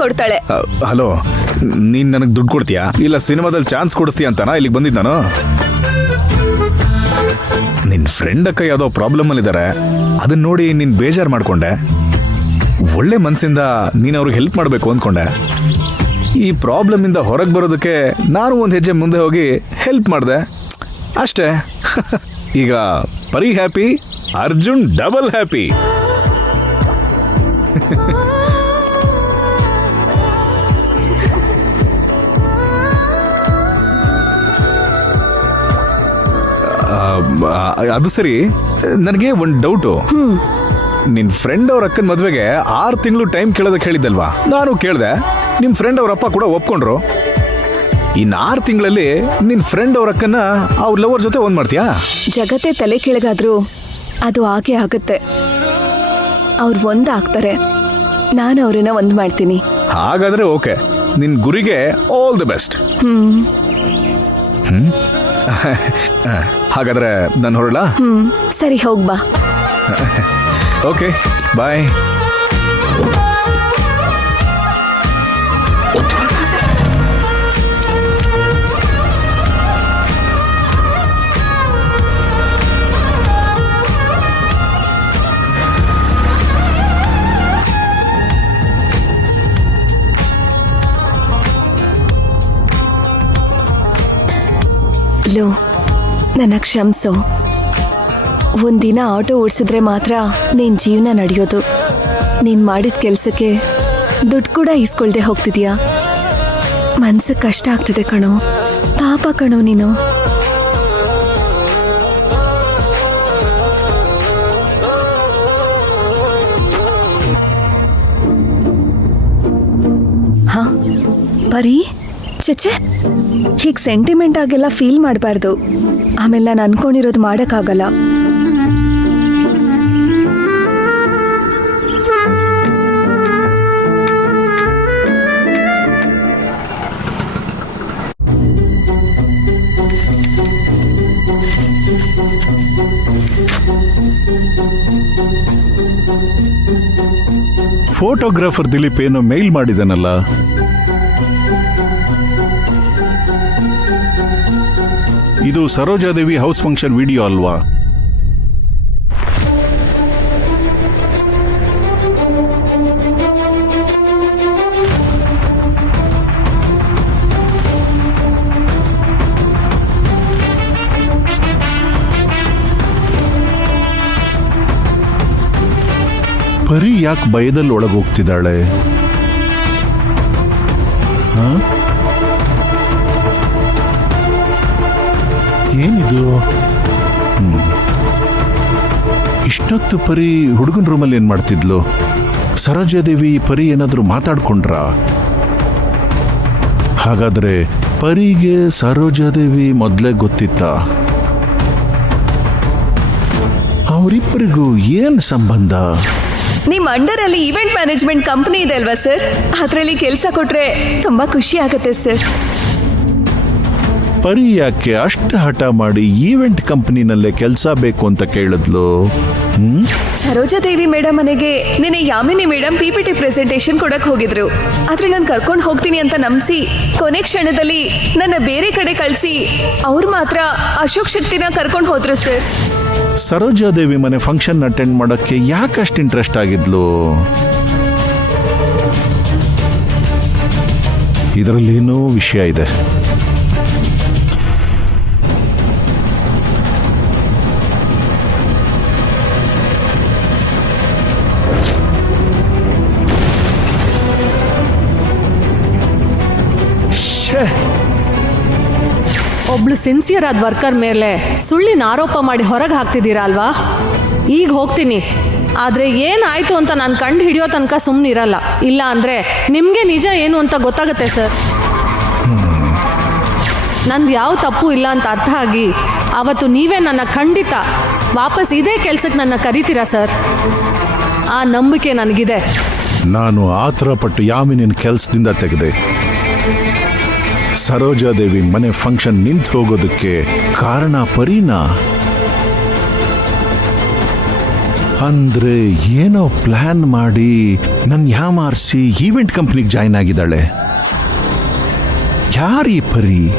ಕೊಡ್ತಾಳೆ. ಹಲೋ, ನೀನ್ ನನಗೆ ದುಡ್ಡು ಕೊಡ್ತೀಯಾ ಇಲ್ಲ ಸಿನಿಮಾದಲ್ಲಿ ಚಾನ್ಸ್ ಕೊಡಿಸ್ತೀಯ ಅಂತಾನ ಇಲ್ಲಿಗೆ ಬಂದಿದ್ದು ನಾನು? ನಿನ್ ಫ್ರೆಂಡ್ ಅಕ್ಕ ಯಾವುದೋ ಪ್ರಾಬ್ಲಮ್ ಅಲ್ಲಿದ್ದಾರೆ, ಅದನ್ನ ನೋಡಿ ನೀನ್ ಬೇಜಾರು ಮಾಡ್ಕೊಂಡೆ. ಒಳ್ಳೆ ಮನಸ್ಸಿಂದ ನೀನು ಅವ್ರಿಗೆ ಹೆಲ್ಪ್ ಮಾಡಬೇಕು ಅಂದ್ಕೊಂಡೆ. ಈ ಪ್ರಾಬ್ಲಮ್ ಇಂದ ಹೊರಗೆ ಬರೋದಕ್ಕೆ ನಾನು ಒಂದು ಹೆಜ್ಜೆ ಮುಂದೆ ಹೋಗಿ ಹೆಲ್ಪ್ ಮಾಡಿದೆ ಅಷ್ಟೇ. ಈಗ ಪರಿ ಹ್ಯಾಪಿ, ಅರ್ಜುನ್ ಡಬಲ್ ಹ್ಯಾಪಿ. ಅದು ಸರಿ, ನನಗೆ ಒಂದು ಡೌಟು. ನಿನ್ ಫ್ರೆಂಡ್ ಅವ್ರ ಅಕ್ಕನ ಮದ್ವೆಗೆ 6 ತಿಂಗಳು ಟೈಮ್ ಕೇಳೋದಕ್ಕೆ ಹೇಳಿದ್ದಲ್ವಾ? ನಾನು ಕೇಳಿದೆ, ನಿಮ್ ಫ್ರೆಂಡ್ ಅವ್ರ ಅಪ್ಪ ಕೂಡ ಒಪ್ಕೊಂಡ್ರು. ಇನ್ನು 6 ತಿಂಗಳಲ್ಲಿ ನಿನ್ ಫ್ರೆಂಡ್ ಅವ್ರ ಅಕ್ಕನ ಅವ್ರ ಲವರ್ ಜೊತೆ ಒಂದ್ ಮಾಡ್ತೀಯಾ? ಜಗತ್ತೇ ತಲೆ ಕೆಳಗಾದ್ರು ಅದು ಹಾಗೆ ಆಗುತ್ತೆ. ಅವ್ರು ಒಂದಾಗ್ತಾರೆ, ನಾನು ಅವ್ರನ್ನ ಒಂದ್ ಮಾಡ್ತೀನಿ. ಹಾಗಾದ್ರೆ ಓಕೆ, ನಿನ್ ಗುರಿಗೆ ಆಲ್ ದಿ ಬೆಸ್ಟ್. ಹಾಗಾದ್ರೆ ನಾನು ಹೊರಡಲಾ? ಸರಿ, ಹೋಗ್ಬಾ. ಓಕೆ, ಬಾಯ್. ಲೋ, ನನ್ನ ಕ್ಷಮಿಸು. ಒಂದಿನ ಆಟೋ ಓಡಿಸಿದ್ರೆ ಮಾತ್ರ ನಿನ್ ಜೀವನ ನಡೆಯೋದು. ನೀನ್ ಮಾಡಿದ ಕೆಲ್ಸಕ್ಕೆ ದುಡ್ಡು ಕೂಡ ಈಸ್ಕೊಳ್ದೆ ಹೋಗ್ತಿದ್ಯಾ. ಮನ್ಸಿಗೆ ಕಷ್ಟ ಆಗ್ತಿದೆ ಕಣೋ, ಪಾಪ ಕಣೋ ನೀನು. ಹಾ ಪರಿ, ಚಚೆ, ಹೀಗೆ ಸೆಂಟಿಮೆಂಟ್ ಆಗೆಲ್ಲ ಫೀಲ್ ಮಾಡಬಾರ್ದು. ಆಮೇಲೆ ನಾನು ಅನ್ಕೊಂಡಿರೋದು ಮಾಡೋಕ್ಕಾಗಲ್ಲ. ಫೋಟೋಗ್ರಾಫರ್ ದಿಲೀಪ್ ಏನೋ ಮೇಲ್ ಮಾಡಿದನಲ್ಲ, ಇದು ಸರೋಜಾದೇವಿ ಹೌಸ್ ಫಂಕ್ಷನ್ ವಿಡಿಯೋ ಅಲ್ವಾ? ಪರಿ ಯಾಕೆ ಭಯದಲ್ಲಿ ಒಳಗೋಗ್ತಿದ್ದಾಳೆ? ಏನಿದು? ಇಷ್ಟೊತ್ತು ಪರಿ ಹುಡುಗನ ರೂಮಲ್ಲಿ ಏನ್ ಮಾಡ್ತಿದ್ಲು? ಸರೋಜಾದೇವಿ ಪರಿ ಏನಾದ್ರೂ ಮಾತಾಡ್ಕೊಂಡ್ರ? ಹಾಗಾದ್ರೆ ಪರಿಗೆ ಸರೋಜಾದೇವಿ ಮೊದಲೇ ಗೊತ್ತಿತ್ತ? ಅವರಿಬ್ಬರಿಗೂ ಏನ್ ಸಂಬಂಧ? ನಿಮ್ಮ ಅಂಡರ್ ಅಲ್ಲಿ ಈವೆಂಟ್ ಮ್ಯಾನೇಜ್ಮೆಂಟ್ ಕಂಪನಿ ಇದೆ ಅಲ್ವಾ ಸರ್? ಅದರಲ್ಲಿ ಕೆಲಸ ಕೊಟ್ರೆ ತುಂಬಾ ಖುಷಿ ಆಗುತ್ತೆ ಸರ್. ಪರಿ ಯಾಕೆ ಅಷ್ಟು ಹಠ ಮಾಡಿ ಈವೆಂಟ್ ಕಂಪನಿನಲ್ಲೇ ಕೆಲಸ ಬೇಕು ಅಂತ ಕೇಳಿದ್ಲು? ಸರೋಜಾದೇವಿ ಮೇಡಮ್ ಮನೆಗೆ ನಿನ್ನೆ ಯಾಮಿನಿ ಮೇಡಮ್ PPT ಪ್ರೆಸೆಂಟೇಷನ್ ಕೊಡಕ್ ಹೋಗಿದ್ರು. ಆದ್ರೆ ನಾನು ಕರ್ಕೊಂಡು ಹೋಗ್ತೀನಿ ಅಂತ ನಂಬಿಸಿ ಕೊನೆ ಕ್ಷಣದಲ್ಲಿ ನನ್ನ ಬೇರೆ ಕಡೆ ಕಳಿಸಿ ಅವ್ರು ಮಾತ್ರ ಅಶೋಕ್ ಶಕ್ತಿನ ಕರ್ಕೊಂಡು ಹೋದ್ರು ಸರ್. ಸರೋಜಾದೇವಿ ಮನೆ ಫಂಕ್ಷನ್ ಅಟೆಂಡ್ ಮಾಡೋಕ್ಕೆ ಯಾಕಷ್ಟು ಇಂಟ್ರೆಸ್ಟ್ ಆಗಿದ್ಲು? ಇದರಲ್ಲಿ ಏನೋ ವಿಷಯ ಇದೆ. ಒಬ್ಳು ಸಿನ್ಸಿಯರ್ ಆದ ವರ್ಕರ್ ಮೇಲೆ ಸುಳ್ಳಿನ ಆರೋಪ ಮಾಡಿ ಹೊರಗೆ ಹಾಕ್ತಿದ್ದೀರಾ ಅಲ್ವಾ? ಈಗ ಹೋಗ್ತೀನಿ, ಆದರೆ ಏನಾಯ್ತು ಅಂತ ನಾನು ಕಂಡು ಹಿಡಿಯೋ ತನಕ ಸುಮ್ಮನಿರಲ್ಲ. ಇಲ್ಲ ಅಂದರೆ ನಿಮಗೆ ನಿಜ ಏನು ಅಂತ ಗೊತ್ತಾಗುತ್ತೆ ಸರ್. ನಂದು ಯಾವ ತಪ್ಪು ಇಲ್ಲ ಅಂತ ಅರ್ಥ ಆಗಿ ಅವತ್ತು ನೀವೇ ನನ್ನ ಖಂಡಿತ ವಾಪಸ್ ಇದೇ ಕೆಲ್ಸಕ್ಕೆ ನನ್ನ ಕರಿತೀರಾ ಸರ್? ಆ ನಂಬಿಕೆ ನನಗಿದೆ. ನಾನು ಆತರಪಟ್ಟು ಯಾಮಿನಿನ ಕೆಲಸದಿಂದ ತೆಗೆದೆ. ಸರೋಜಾದೇವಿ ಮನೆ ಫಂಕ್ಷನ್ ನಿಂತು ಹೋಗೋದಕ್ಕೆ ಕಾರಣ ಪರಿನಾ? ಅಂದ್ರೆ ಏನೋ ಪ್ಲಾನ್ ಮಾಡಿ ನನ್ನ ಯಾಮಾರಿಸಿ ಈವೆಂಟ್ ಕಂಪ್ನಿಗೆ ಜಾಯ್ನ್ ಆಗಿದ್ದಾಳೆ. ಯಾರೀ ಪರಿ?